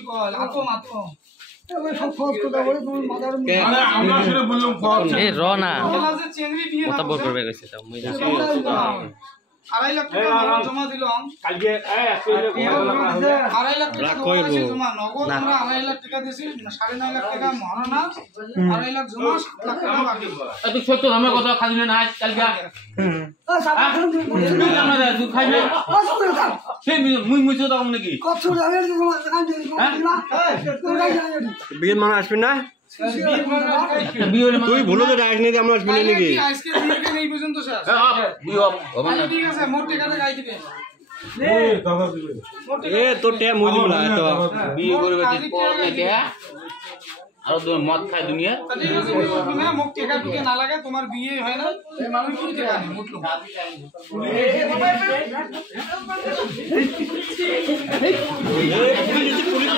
কি কয় আতো মাতো সব খরচ কথা বলে তুমি মাদার আমরা শুনে বললাম এ র না যে চেংড়ি বিয়ে কথা বল করবে কইছে তো মুই জানি 2.5 লাখ টাকা জমা দিলাম কালকে 2.5 লাখ টাকা জমা নগদ আমরা 2.5 লাখ টাকা দিছি 9.5 লাখ টাকা মহারণা 2.5 লাখ জমা 7 লাখ টাকা বাকি তুই সত্য আমার কথা খাইলে না কালকে তুই খাইবে সে মুই মুই তো নাকি বিয়ের মানুষ আসবে না তুই ভুলো তো ডাক নেই আমরা আসবি নাকি আজকে বিয়ে নেই পর্যন্ত শেষ ঠিক আছে মোট টাকাতে গাই দিবে এ তোর ট্যাম মুই দিবলা তো বিয়ে করবে পর নাকি আর তো মদ খায় দুনিয়া ঠিক আছে তুমি মুখ টাকা টুকে না লাগে তোমার বিয়ে হয় না মানুষ কি টাকা নেই মুটলো পুলিশ